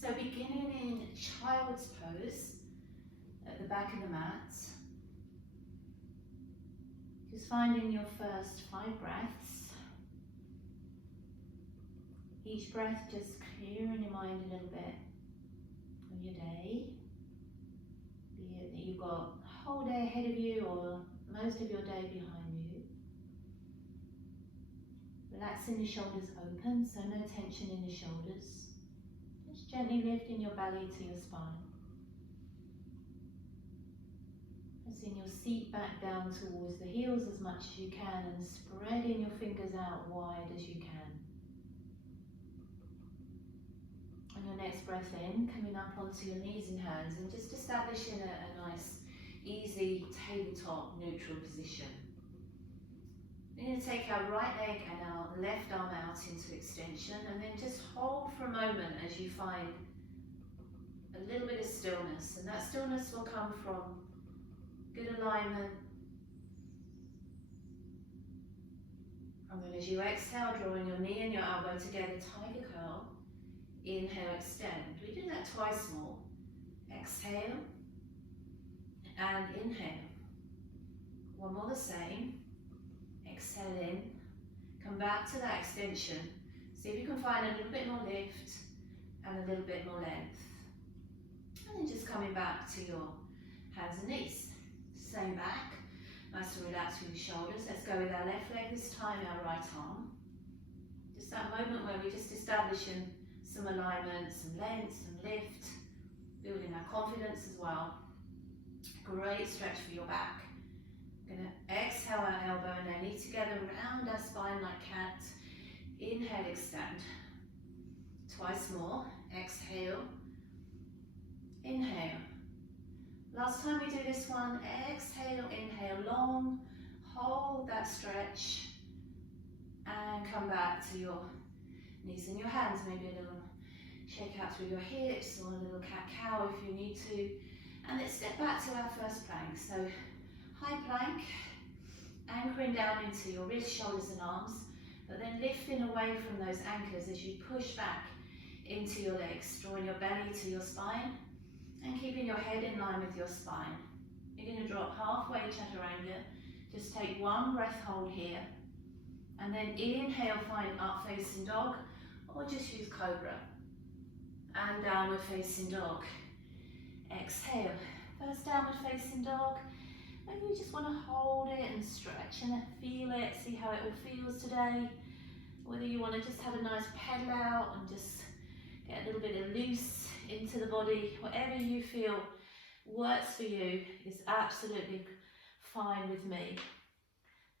So beginning in child's pose at the back of the mat, just finding your first 5 breaths. Each breath just clearing your mind a little bit of your day. Be it that you've got a whole day ahead of you or most of your day behind you. Relaxing the shoulders open, so no tension in the shoulders. Just gently lifting your belly to your spine. Pressing your seat back down towards the heels as much as you can and spreading your fingers out wide as you can. On your next breath in, coming up onto your knees and hands and just establishing a nice, easy tabletop neutral position. We're going to take our right leg and our left arm out into extension and then just hold for a moment as you find a little bit of stillness, and that stillness will come from good alignment. And then as you exhale, drawing your knee and your elbow together, tiger curl. Inhale, extend. We do that twice more. Exhale and inhale. One more the same. Exhale in. Come back to that extension. See if you can find a little bit more lift and a little bit more length. And then just coming back to your hands and knees. Same back. Nice and relaxed with your shoulders. Let's go with our left leg this time, our right arm. Just that moment where we're just establishing some alignment, some length, some lift, building our confidence as well. Great stretch for your back. Going to exhale our elbow and our knee together, round our spine like cat. Inhale, extend. Twice more. Exhale. Inhale. Last time we do this one, exhale, inhale long, hold that stretch, and come back to your knees and your hands, maybe a little shake out through your hips or a little cat-cow if you need to. And let's step back to our first plank. So high plank, anchoring down into your wrists, shoulders and arms, but then lifting away from those anchors as you push back into your legs, drawing your belly to your spine and keeping your head in line with your spine. You're going to drop halfway chaturanga. Just take one breath hold here, and then inhale, find up facing dog, or just use cobra. And downward facing dog. Exhale. First downward facing dog. Maybe you just want to hold it and stretch and feel it, see how it all feels today. Whether you want to just have a nice pedal out and just get a little bit of loose into the body, whatever you feel works for you is absolutely fine with me.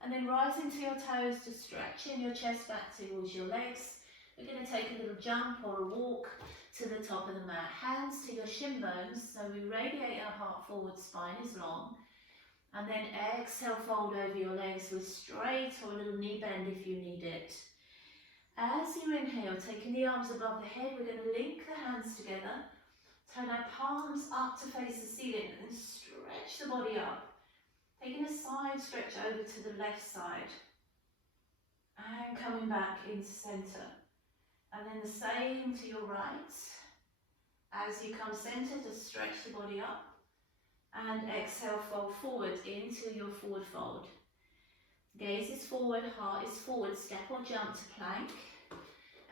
And then rising to your toes, just stretching your chest back towards your legs. We're going to take a little jump or a walk to the top of the mat. Hands to your shin bones, so we radiate our heart forward, spine is long. And then exhale, fold over your legs with straight or a little knee bend if you need it. As you inhale, taking the arms above the head, we're going to link the hands together. Turn our palms up to face the ceiling and stretch the body up. Taking a side stretch over to the left side. And coming back into centre. And then the same to your right. As you come centre, just stretch the body up. And exhale, fold forward into your forward fold. Gaze is forward, heart is forward, step or jump to plank.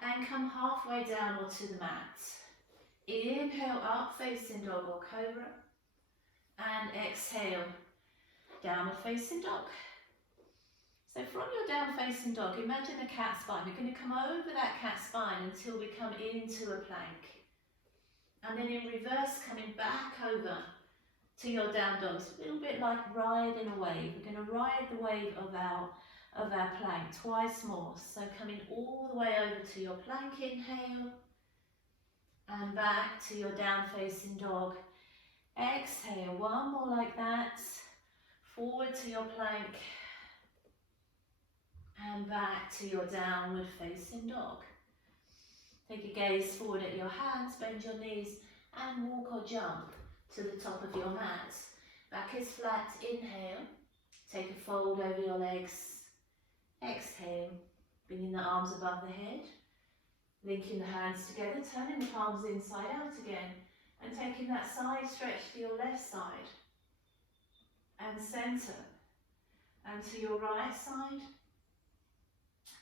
And come halfway downward to the mat. Inhale up, facing dog or cobra. And exhale, downward facing dog. So from your down facing dog, imagine a cat spine. We're going to come over that cat spine until we come into a plank. And then in reverse, coming back over to your down dog. It's a little bit like riding a wave. We're going to ride the wave of our plank twice more. So coming all the way over to your plank, inhale. And back to your down facing dog. Exhale, one more like that. Forward to your plank. And back to your downward facing dog. Take a gaze forward at your hands, bend your knees and walk or jump to the top of your mat. Back is flat, inhale. Take a fold over your legs. Exhale, bringing the arms above the head. Linking the hands together, turning the palms inside out again, and taking that side stretch to your left side, and centre, and to your right side,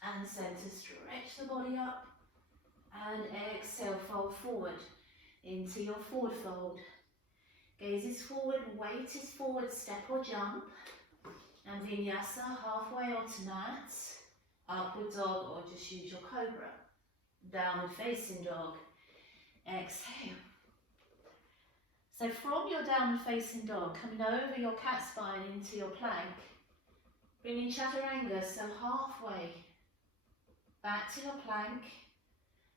and centre. Stretch the body up, and exhale, fold forward into your forward fold. Gaze is forward, weight is forward, step or jump. And vinyasa, halfway onto mat, upward dog, or just use your cobra. Downward facing dog. Exhale. So from your downward facing dog, coming over your cat spine into your plank, bringing chaturanga, so halfway back to your plank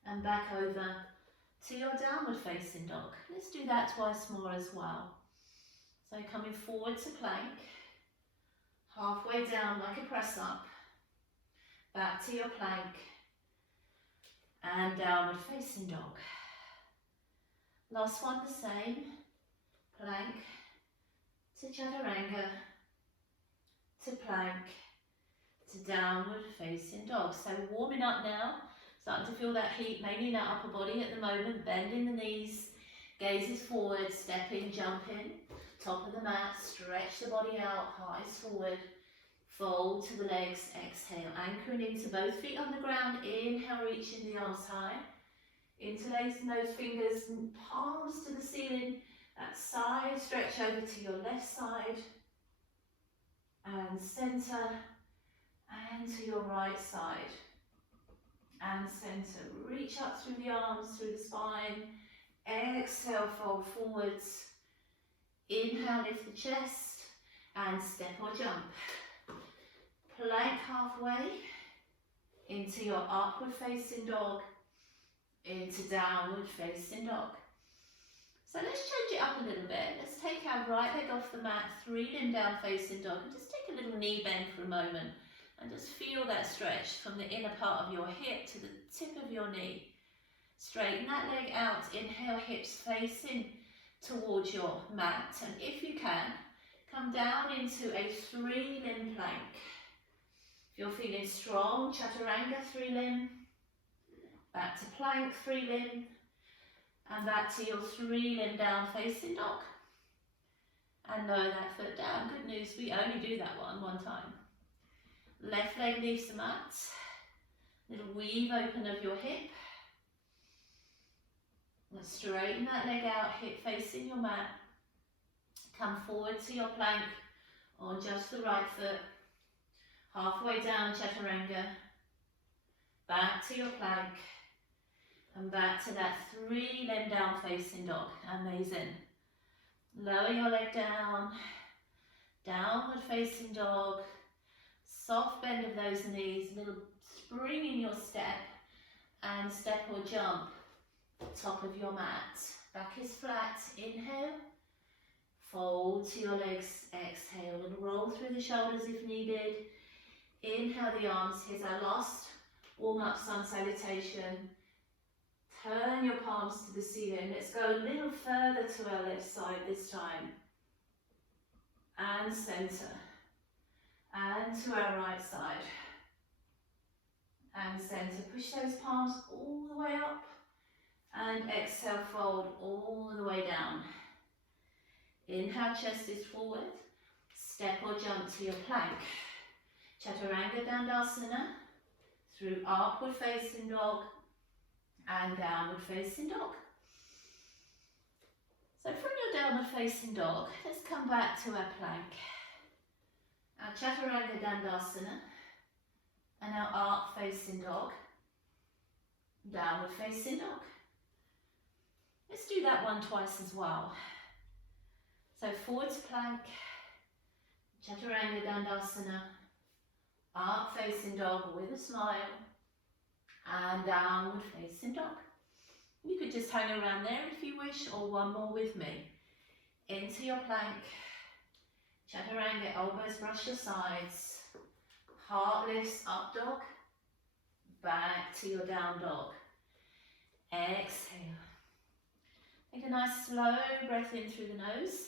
and back over to your downward facing dog. Let's do that twice more as well. So coming forward to plank, halfway down like a press up, back to your plank and downward facing dog. Last one the same, plank to chaturanga, to plank, to downward facing dog. So warming up now, starting to feel that heat, mainly in that upper body at the moment, bending the knees, gazes forward, stepping, jumping, top of the mat, stretch the body out, heart is forward, fold to the legs, exhale, anchoring into both feet on the ground, inhale, reaching the arms high, interlacing those fingers, palms to the ceiling, that side stretch over to your left side, and centre, and to your right side, and centre. Reach up through the arms, through the spine, exhale, fold forwards, inhale, lift the chest, and step or jump. Plank halfway into your upward facing dog, into downward facing dog. So let's change it up a little bit. Let's take our right leg off the mat, 3-limb down facing dog, and just take a little knee bend for a moment and just feel that stretch from the inner part of your hip to the tip of your knee. Straighten that leg out, inhale, hips facing towards your mat, and if you can, come down into a 3-limb plank. If you're feeling strong, chaturanga, 3-limb, back to plank, 3-limb, and back to your 3-limb down facing dog. And lower that foot down. Good news, we only do that one time. Left leg leaves the mat. Little weave open of your hip. Now straighten that leg out, hip facing your mat. Come forward to your plank on just the right foot. Halfway down, chaturanga. Back to your plank. And back to that 3-limb down facing dog. Amazing. Lower your leg down. Downward facing dog. Soft bend of those knees. Little spring in your step. And step or jump. Top of your mat. Back is flat. Inhale. Fold to your legs. Exhale. And roll through the shoulders if needed. Inhale the arms. Here's our last warm up sun salutation. Turn your palms to the ceiling. Let's go a little further to our left side this time. And centre. And to our right side. And centre. Push those palms all the way up. And exhale, fold all the way down. Inhale, chest is forward. Step or jump to your plank. Chaturanga Dandasana. Through upward facing dog. And downward facing dog. So from your downward facing dog, let's come back to our plank. Our Chaturanga Dandasana and our arc facing dog. Downward facing dog. Let's do that one twice as well. So forward to plank, Chaturanga Dandasana, arc facing dog with a smile. And downward facing dog. You could just hang around there if you wish, or one more with me. Into your plank. Chaturanga, elbows brush your sides. Heart lifts up dog. Back to your down dog. Exhale. Take a nice slow breath in through the nose.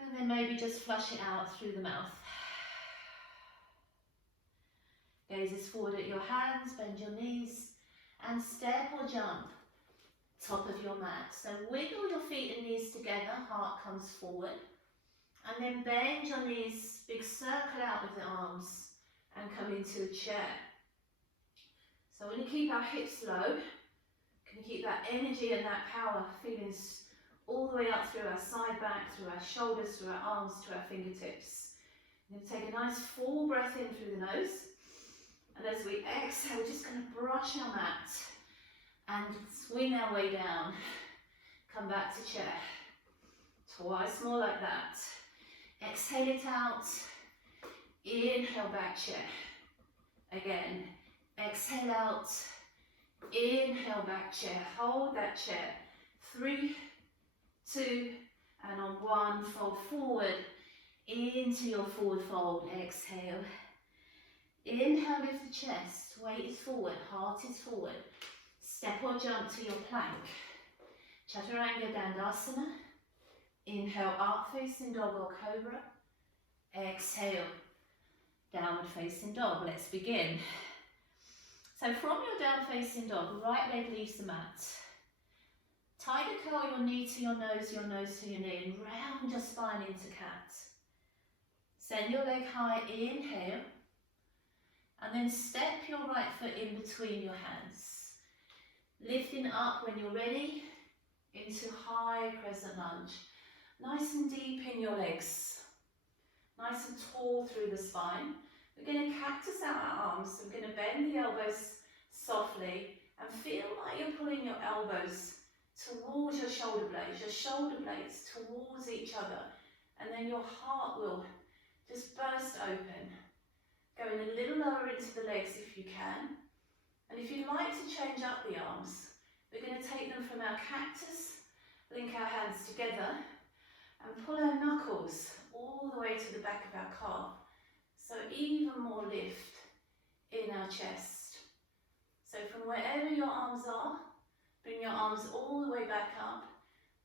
And then maybe just flush it out through the mouth. Gazes forward at your hands, bend your knees, and step or jump, top of your mat. So wiggle your feet and knees together, heart comes forward, and then bend your knees, big circle out with the arms, and come into a chair. So we're going to keep our hips low, can keep that energy and that power feeling all the way up through our side back, through our shoulders, through our arms, to our fingertips. We're going to take a nice full breath in through the nose, and as we exhale, we're just going to brush our mat and swing our way down. Come back to chair. Twice more like that. Exhale it out. Inhale, back chair. Again. Exhale out. Inhale, back chair. Hold that chair. 3, 2, and on 1, fold forward into your forward fold. Exhale. Inhale, lift the chest. Weight is forward. Heart is forward. Step or jump to your plank. Chaturanga Dandasana. Inhale, up facing dog or cobra. Exhale, downward facing dog. Let's begin. So from your down facing dog, right leg leaves the mat. Tiger curl your knee to your nose to your knee, and round your spine into cat. Send your leg high, inhale, and then step your right foot in between your hands. Lifting up when you're ready into high crescent lunge. Nice and deep in your legs. Nice and tall through the spine. We're going to cactus out our arms. So we're going to bend the elbows softly and feel like you're pulling your elbows towards your shoulder blades towards each other. And then your heart will just burst open. Going a little lower into the legs if you can. And if you'd like to change up the arms, we're going to take them from our cactus, link our hands together, and pull our knuckles all the way to the back of our calf. So even more lift in our chest. So from wherever your arms are, bring your arms all the way back up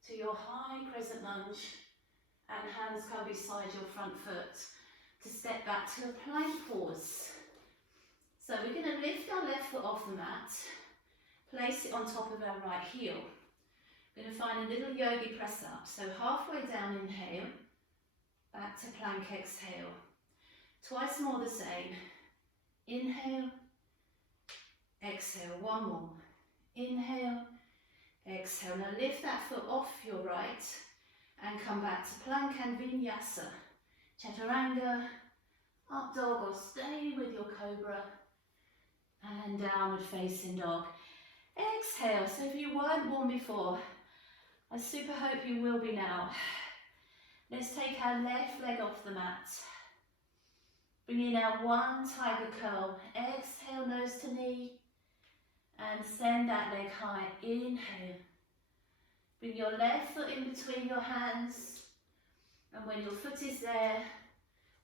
to your high crescent lunge, and hands come beside your front foot to step back to a plank pause. So we're going to lift our left foot off the mat, place it on top of our right heel. We're going to find a little yogi press up. So halfway down, inhale, back to plank, exhale. Twice more the same. Inhale, exhale, one more. Inhale, exhale. Now lift that foot off your right and come back to plank and vinyasa. Chaturanga, up dog, or stay with your cobra. And downward facing dog. Exhale. So if you weren't warm before, I super hope you will be now. Let's take our left leg off the mat. Bring in our one tiger curl. Exhale, nose to knee. And send that leg high. Inhale. Bring your left foot in between your hands. And when your foot is there,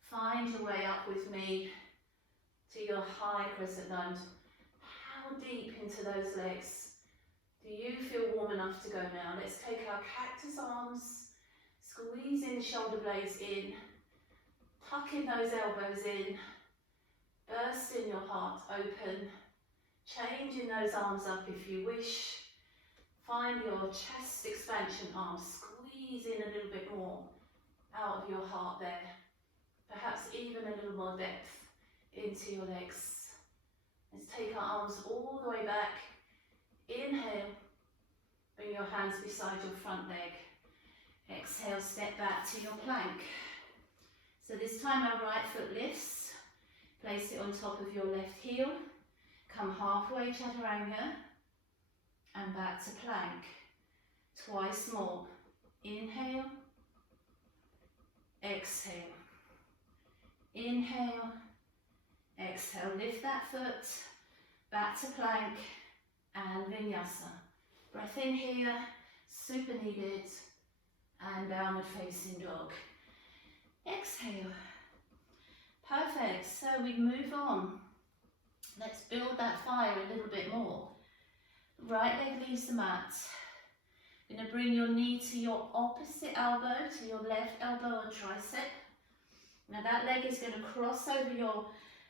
find your way up with me to your high crescent lunge. How deep into those legs do you feel warm enough to go now? Let's take our cactus arms, squeezing the shoulder blades in, tucking those elbows in, bursting your heart open, changing those arms up if you wish. Find your chest expansion arms, squeeze in a little bit more out of your heart there. Perhaps even a little more depth into your legs. Let's take our arms all the way back. Inhale, bring your hands beside your front leg. Exhale, step back to your plank. So this time our right foot lifts. Place it on top of your left heel. Come halfway, chaturanga, and back to plank. Twice more. Inhale, exhale. Inhale, exhale. Lift that foot, back to plank and vinyasa. Breath in here, super needed, and downward facing dog. Exhale. Perfect. So we move on. Let's build that fire a little bit more. Right leg leaves the mat. You're going to bring your knee to your opposite elbow, to your left elbow or tricep. Now that leg is going to cross over your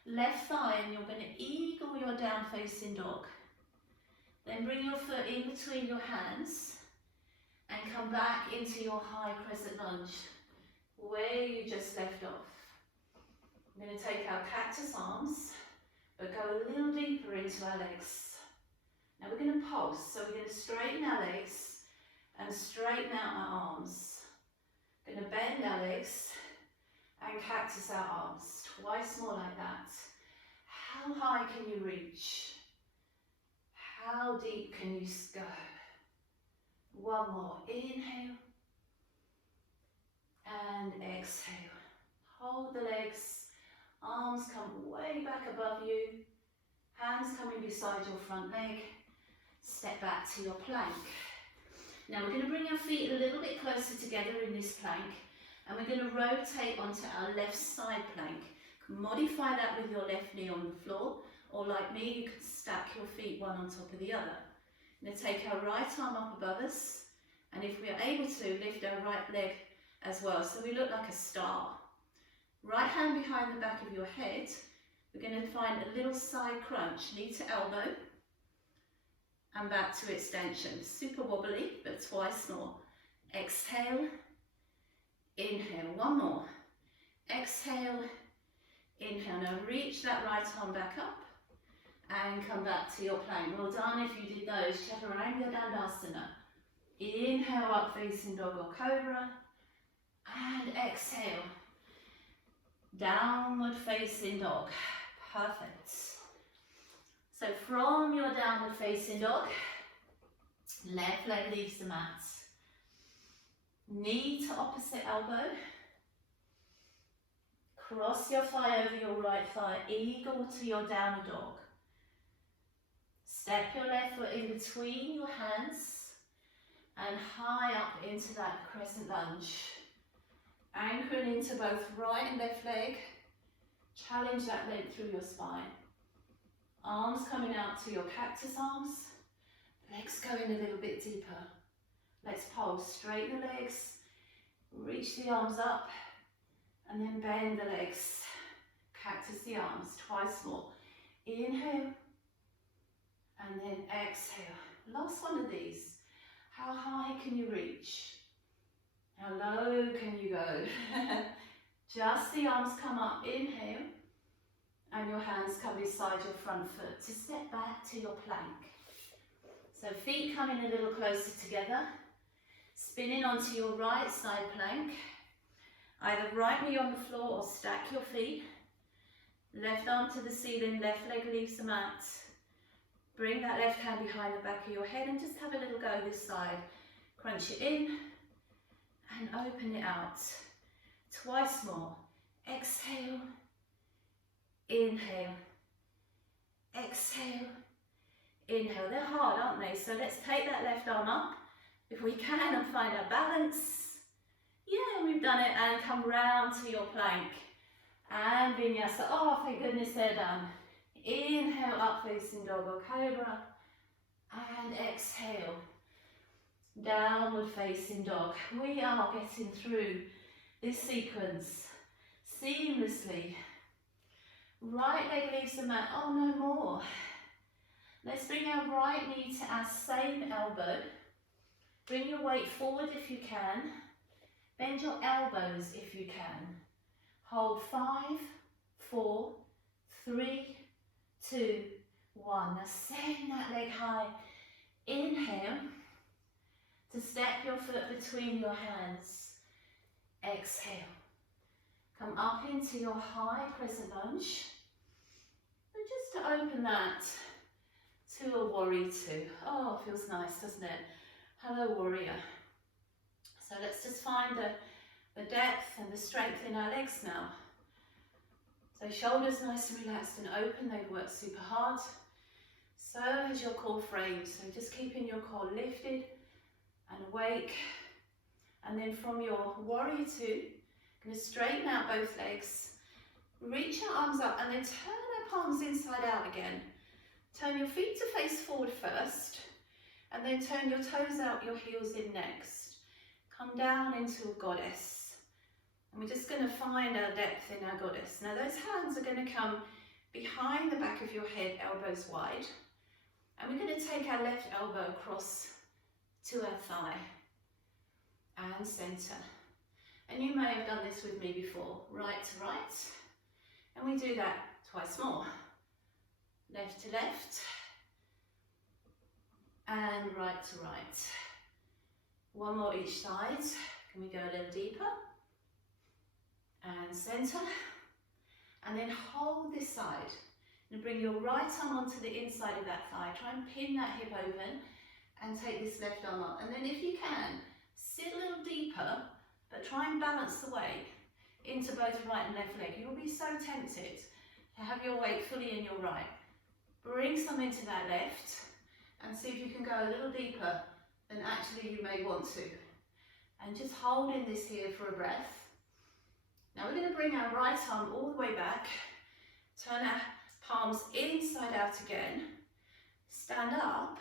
left thigh and you're going to eagle your down facing dog. Then bring your foot in between your hands and come back into your high crescent lunge where you just left off. I'm going to take our cactus arms, but go a little deeper into our legs. Now we're going to pulse, so we're going to straighten our legs and straighten out our arms. We're going to bend our legs and cactus our arms, twice more like that. How high can you reach? How deep can you go? One more, inhale and exhale. Hold the legs, arms come way back above you, hands coming beside your front leg. Step back to your plank. Now we're going to bring our feet a little bit closer together in this plank, and we're going to rotate onto our left side plank. Modify that with your left knee on the floor, or like me, you can stack your feet one on top of the other. We're going to take our right arm up above us, and if we are able to, lift our right leg as well, so we look like a star. Right hand behind the back of your head. We're going to find a little side crunch, knee to elbow, and back to extension. Super wobbly, but twice more. Exhale, inhale, one more. Exhale, inhale. Now reach that right arm back up and come back to your plank. Well done if you did those. Chaturanga Dandasana. Inhale, up facing dog or cobra, and exhale, downward facing dog. Perfect. So from your downward facing dog, left leg leaves the mat. Knee to opposite elbow. Cross your thigh over your right thigh, eagle to your downward dog. Step your left foot in between your hands and high up into that crescent lunge. Anchoring into both right and left leg. Challenge that length through your spine. Arms coming out to your cactus arms. Legs going a little bit deeper. Let's pulse. Straighten the legs. Reach the arms up. And then bend the legs. Cactus the arms. Twice more. Inhale. And then exhale. Last one of these. How high can you reach? How low can you go? Just the arms come up. Inhale. And your hands come beside your front foot to step back to your plank. So feet coming a little closer together. Spinning onto your right side plank. Either right knee on the floor or stack your feet. Left arm to the ceiling, left leg leaves the mat. Bring that left hand behind the back of your head and just have a little go this side. Crunch it in and open it out. Twice more. Exhale. Inhale. Exhale. Inhale. They're hard, aren't they? So let's take that left arm up, if we can, and find our balance. Yeah, we've done it. And come round to your plank. And vinyasa. Oh, thank goodness they're done. Inhale, up facing dog or cobra. And exhale. Downward facing dog. We are getting through this sequence seamlessly. Right leg leaves the mat. Oh, no more. Let's bring our right knee to our same elbow. Bring your weight forward if you can. Bend your elbows if you can. Hold 5, 4, 3, 2, 1. Now send that leg high. Inhale to step your foot between your hands. Exhale. Come up into your high crescent lunge. And just to open that to a warrior two. Oh, feels nice, doesn't it? Hello, warrior. So let's just find the depth and the strength in our legs now. So shoulders nice and relaxed and open. They've worked super hard. So has your core frame. So just keeping your core lifted and awake. And then from your warrior two, going to straighten out both legs. Reach your arms up and then turn our palms inside out again. Turn your feet to face forward first. And then turn your toes out, your heels in next. Come down into a goddess. And we're just going to find our depth in our goddess. Now those hands are going to come behind the back of your head, elbows wide. And we're going to take our left elbow across to our thigh and centre. And you may have done this with me before, right to right. And we do that twice more. Left to left and right to right. One more each side. Can we go a little deeper? And centre. And then hold this side. And bring your right arm onto the inside of that thigh. Try and pin that hip open and take this left arm up. And then if you can, sit a little deeper, but try and balance the weight into both right and left leg. You'll be so tempted to have your weight fully in your right. Bring some into that left and see if you can go a little deeper than actually you may want to. And just hold in this here for a breath. Now we're going to bring our right arm all the way back, turn our palms inside out again, stand up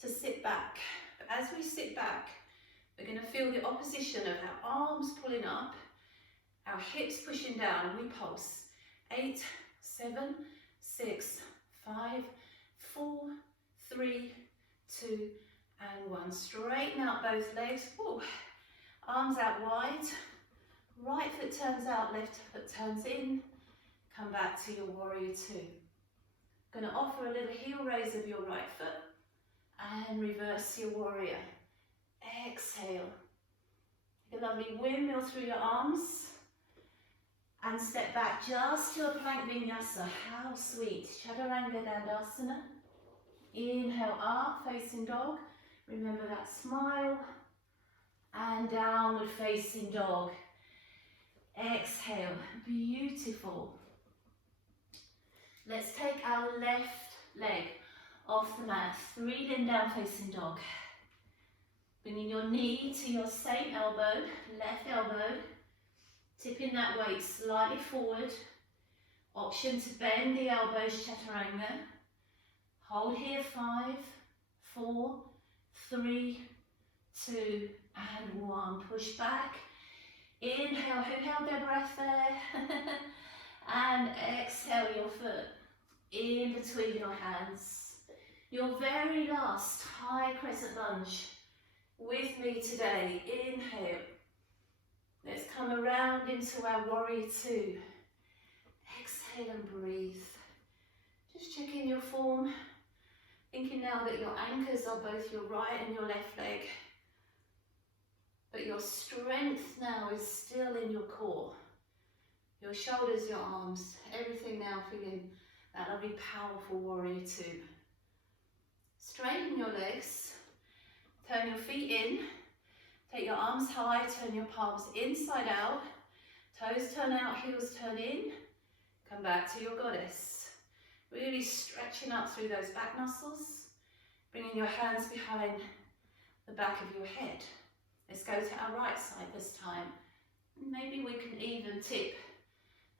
to sit back. But as we sit back, we're going to feel the opposition of our arms pulling up, our hips pushing down, and we pulse. 8, 7, 6, 5, 4, 3, 2, and 1. Straighten out both legs. Woo. Arms out wide. Right foot turns out, left foot turns in. Come back to your warrior two. Going to offer a little heel raise of your right foot and reverse your warrior. Exhale. Take a lovely windmill through your arms and step back just to a plank vinyasa. How sweet. Chaturanga Dandasana. Inhale up, facing dog. Remember that smile. And downward facing dog. Exhale. Beautiful. Let's take our left leg off the mat. 3 then down facing dog. Bringing your knee to your same elbow, left elbow. Tipping that weight slightly forward. Option to bend the elbows, chaturanga. Hold here, 5, 4, 3, 2, and 1. Push back. Inhale, who held their breath there? And exhale your foot in between your hands. Your very last high crescent lunge with me today. Inhale. Let's come around into our warrior two. Exhale and breathe. Just checking your form. Thinking now that your anchors are both your right and your left leg. But your strength now is still in your core. Your shoulders, your arms, everything now feeling that lovely powerful warrior two. Straighten your legs, turn your feet in, take your arms high, turn your palms inside out, toes turn out, heels turn in, come back to your goddess. Really stretching up through those back muscles, bringing your hands behind the back of your head. Let's go to our right side this time. Maybe we can even tip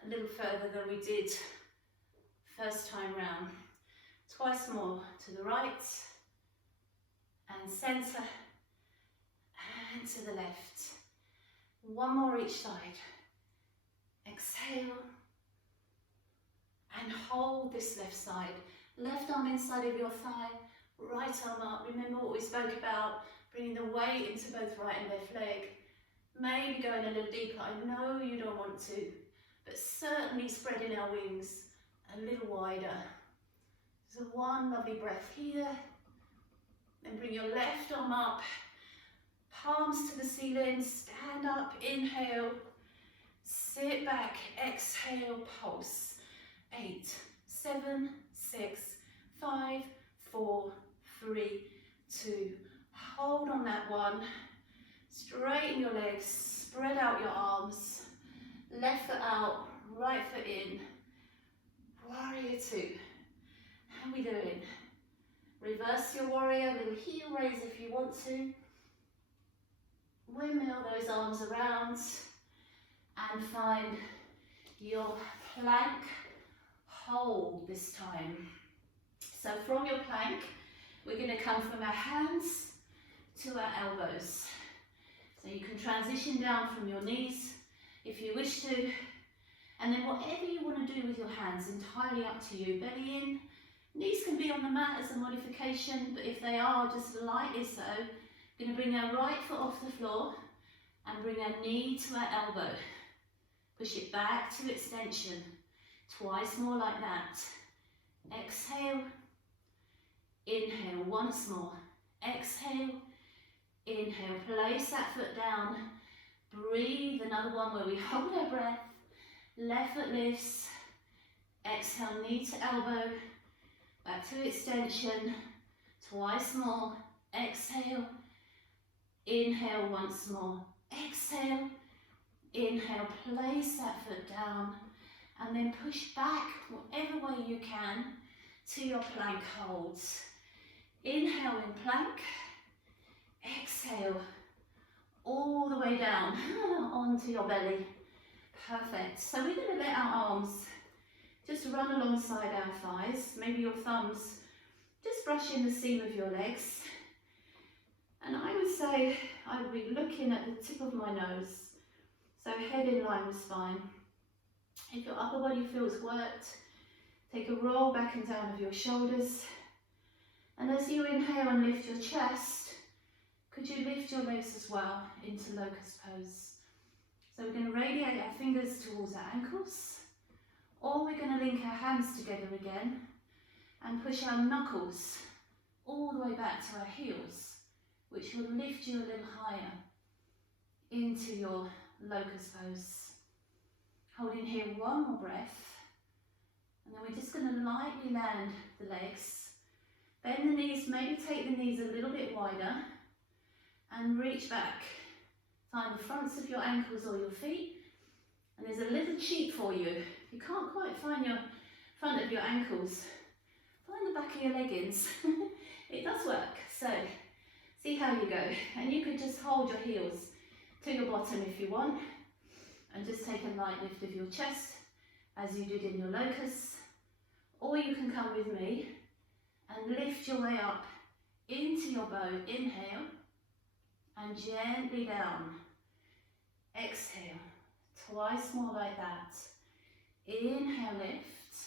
a little further than we did first time round. Twice more to the right and centre and to the left. One more each side. Exhale and hold this left side. Left arm inside of your thigh, right arm up. Remember what we spoke about, bringing the weight into both right and left leg. Maybe going a little deeper. I know you don't want to, but certainly spreading our wings a little wider. So one lovely breath here. Then bring your left arm up, palms to the ceiling, stand up, inhale, sit back, exhale, pulse. 8, 7, 6, 5, 4, 3, 2. Hold on that one. Straighten your legs, spread out your arms. Left foot out, right foot in. Warrior two. How are we doing? Reverse your warrior, little heel raise if you want to. Windmill those arms around and find your plank hold this time. So from your plank, we're going to come from our hands to our elbows. So you can transition down from your knees if you wish to, and then whatever you want to do with your hands, entirely up to you. Belly in, Knees can be on the mat as a modification, but if they are, just lightly so. Going to bring our right foot off the floor and bring our knee to our elbow. Push it back to extension. Twice more like that. Exhale. Inhale once more. Exhale. Inhale. Place that foot down. Breathe. Another one where we hold our breath. Left foot lifts. Exhale, knee to elbow. Back to extension. Twice more. Exhale. Inhale once more. Exhale. Inhale. Place that foot down. And then push back whatever way you can to your plank holds. Inhale in plank. Exhale. All the way down onto your belly. Perfect. So we're going to let our arms just run alongside our thighs. Maybe your thumbs just brushing the seam of your legs. And I would say I would be looking at the tip of my nose. So head in line with spine. If your upper body feels worked, take a roll back and down of your shoulders. And as you inhale and lift your chest, could you lift your legs as well into locust pose? So we're going to radiate our fingers towards our ankles, or we're going to link our hands together again and push our knuckles all the way back to our heels, which will lift you a little higher into your locust pose. Holding here one more breath, and then we're just going to lightly land the legs. Bend the knees, maybe take the knees a little bit wider and reach back. Find the fronts of your ankles or your feet, and there's a little cheat for you. If you can't quite find your front of your ankles, find the back of your leggings. It does work, so see how you go. And you could just hold your heels to your bottom if you want, and just take a light lift of your chest as you did in your locust, or you can come with me and lift your way up into your bow. Inhale and gently down. Exhale. Twice more like that. Inhale, lift.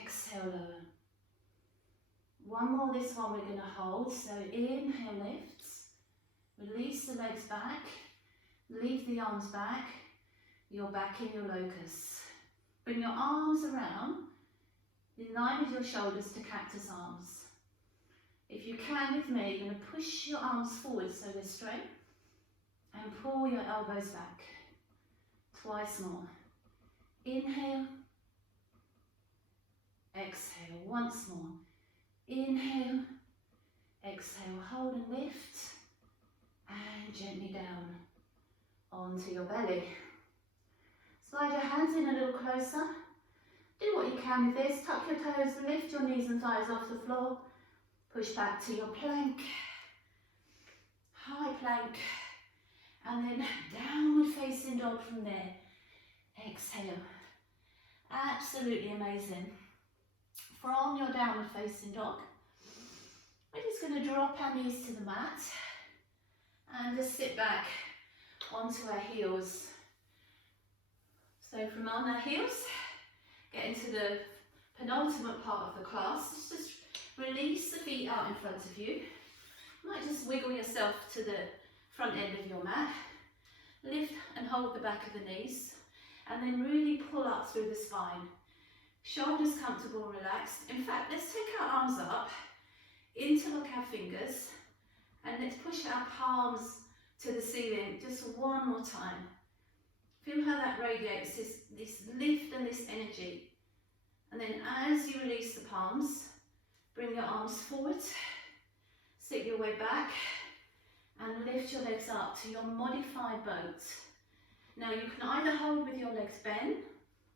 Exhale, lower. One more, this one we're going to hold. So inhale, lift. Release the legs back. Leave the arms back. You're back in your locust. Bring your arms around in line with your shoulders to cactus arms. If you can with me, you're going to push your arms forward so they're straight and pull your elbows back. Twice more. Inhale. Exhale. Once more. Inhale. Exhale. Hold and lift. And gently down onto your belly. Slide your hands in a little closer. Do what you can with this. Tuck your toes, lift your knees and thighs off the floor. Push back to your plank. High plank. And then downward facing dog from there. Exhale. Absolutely amazing. From your downward facing dog, we're just going to drop our knees to the mat and just sit back onto our heels. So from on our heels, get into the penultimate part of the class. Just release the feet out in front of you. You might just wiggle yourself to the front end of your mat. Lift and hold the back of the knees, and then really pull up through the spine. Shoulders comfortable, relaxed. In fact, let's take our arms up, interlock our fingers, and let's push our palms to the ceiling just one more time. Feel how that radiates, this lift and this energy. And then as you release the palms, bring your arms forward, sit your way back, and lift your legs up to your modified boat. Now you can either hold with your legs bent,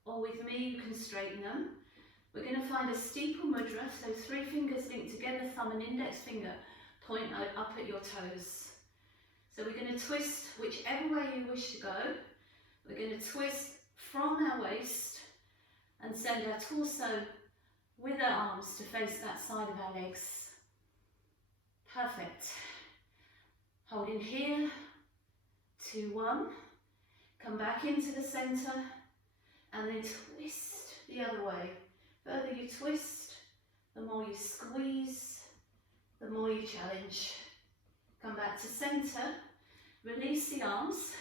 or with me you can straighten them. We're going to find a steeple mudra, so 3 fingers linked together, thumb and index finger point up at your toes. So we're going to twist whichever way you wish to go. We're going to twist from our waist and send our torso with our arms to face that side of our legs. Perfect. Holding here, 2, 1. Come back into the center and then twist the other way. The further you twist, the more you squeeze, the more you challenge. Come back to centre, release the arms,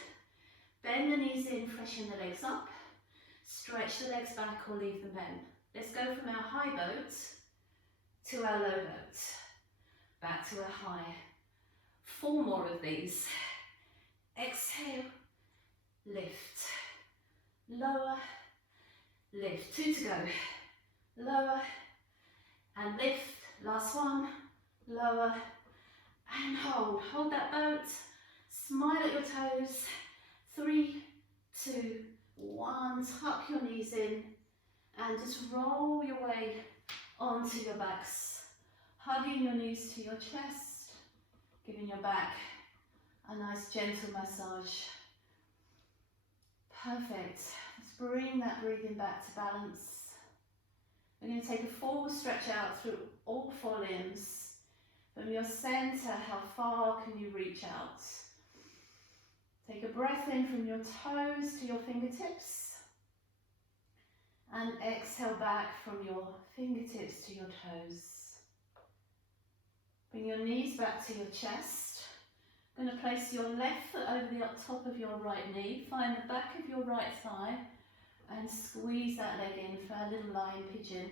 bend the knees in, freshen the legs up, stretch the legs back or leave them bent. Let's go from our high boat to our low boat, back to our high. 4 more of these. Exhale, lift, lower, lift. 2 to go. Lower and lift. Last one. Lower and hold. Hold that boat. Smile at your toes. 3, 2, 1. Tuck your knees in and just roll your way onto your backs. Hugging your knees to your chest. Giving your back a nice gentle massage. Perfect. Let's bring that breathing back to balance. We're going to take a full stretch out through all 4 limbs. From your centre, how far can you reach out? Take a breath in from your toes to your fingertips. And exhale back from your fingertips to your toes. Bring your knees back to your chest. I'm going to place your left foot over the top of your right knee. Find the back of your right thigh and squeeze that leg in for a little lying pigeon.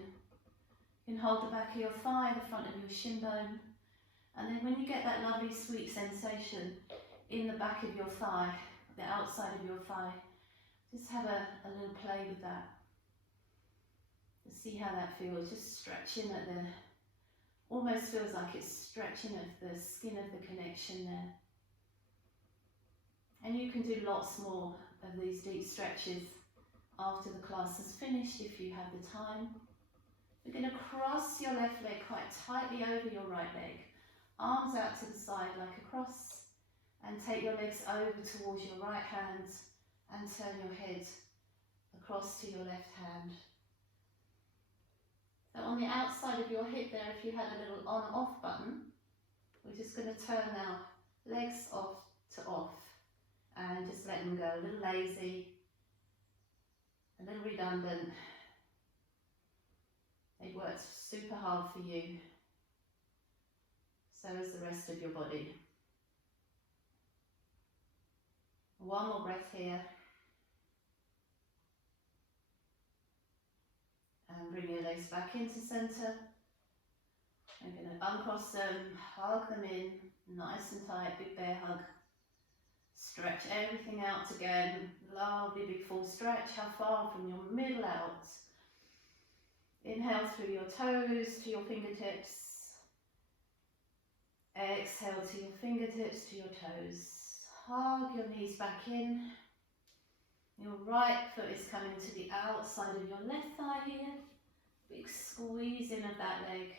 You can hold the back of your thigh, the front of your shin bone. And then when you get that lovely sweet sensation in the back of your thigh, the outside of your thigh, just have a little play with that. See how that feels, just stretching at the, almost feels like it's stretching at the skin of the connection there. And you can do lots more of these deep stretches after the class is finished if you have the time. We're going to cross your left leg quite tightly over your right leg. Arms out to the side like a cross. And take your legs over towards your right hand and turn your head across to your left hand. So on the outside of your hip there, if you had a little on off button, we're just going to turn now legs off to off and just let them go. A little lazy, a little redundant. They've worked super hard for you. So is the rest of your body. 1 more breath here. And bring your legs back into centre. I'm going to uncross them, hug them in, nice and tight, big bear hug. Stretch everything out again. Lovely big full stretch. How far from your middle out? Inhale through your toes to your fingertips. Exhale to your fingertips to your toes. Hug your knees back in. Your right foot is coming to the outside of your left thigh here. Big squeeze in of that leg.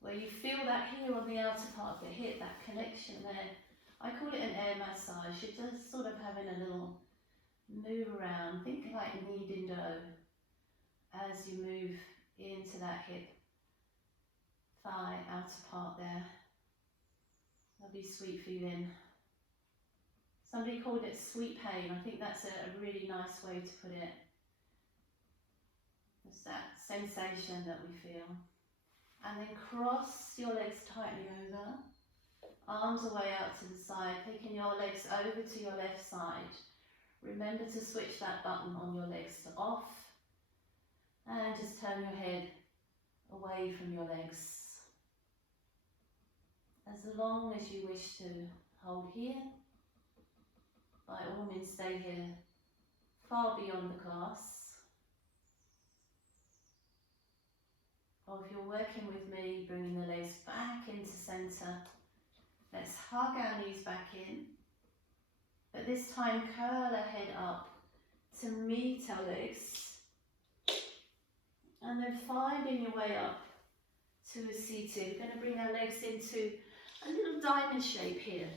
Where you feel that here on the outer part of the hip, that connection there. I call it an air massage. You're just sort of having a little move around. Think like kneading dough as you move into that hip, thigh, outer part there. Lovely sweet feeling. Somebody called it sweet pain. I think that's a really nice way to put it. It's that sensation that we feel. And then cross your legs tightly over. Arms away out to the side, taking your legs over to your left side. Remember to switch that button on your legs to off. And just turn your head away from your legs. As long as you wish to hold here. By all means, stay here far beyond the class. Or if you're working with me, bringing the legs back into centre. Let's hug our knees back in. But this time, curl our head up to meet our legs. And then finding your way up to a seated. We're going to bring our legs into a little diamond shape here.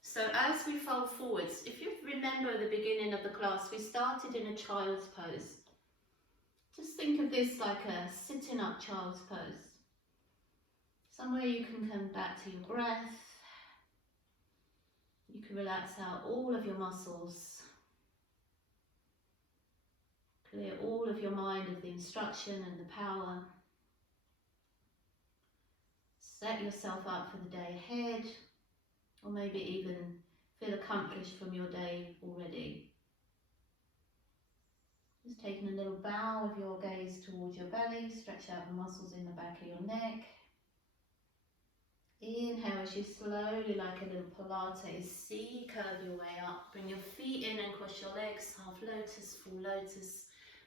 So as we fold forwards, if you remember the beginning of the class, we started in a child's pose. Just think of this like a sitting up child's pose. Somewhere you can come back to your breath. You can relax out all of your muscles. Clear all of your mind of the instruction and the power. Set yourself up for the day ahead, or maybe even feel accomplished from your day already. Just taking a little bow of your gaze towards your belly, stretch out the muscles in the back of your neck. Inhale as you slowly, like a little Pilates, C-curve your way up. Bring your feet in and cross your legs, half lotus, full lotus,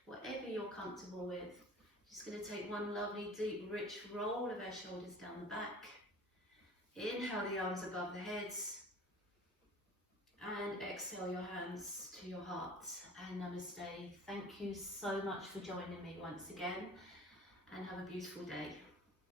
whatever you're comfortable with. Just going to take one lovely, deep, rich roll of our shoulders down the back. Inhale the arms above the heads. And exhale your hands to your heart. And namaste. Thank you so much for joining me once again. And have a beautiful day.